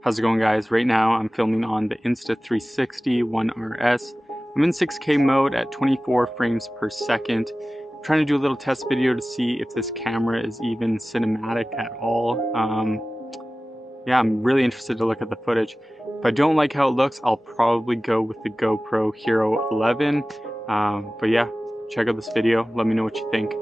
How's it going, guys? Right now I'm filming on the Insta360 One RS. I'm in 6K mode at 24 frames per second. I'm trying to do a little test video to see if this camera is even cinematic at all. Yeah, I'm really interested to look at the footage. If I don't like how it looks, I'll probably go with the GoPro Hero 11. But yeah, check out this video. Let me know what you think.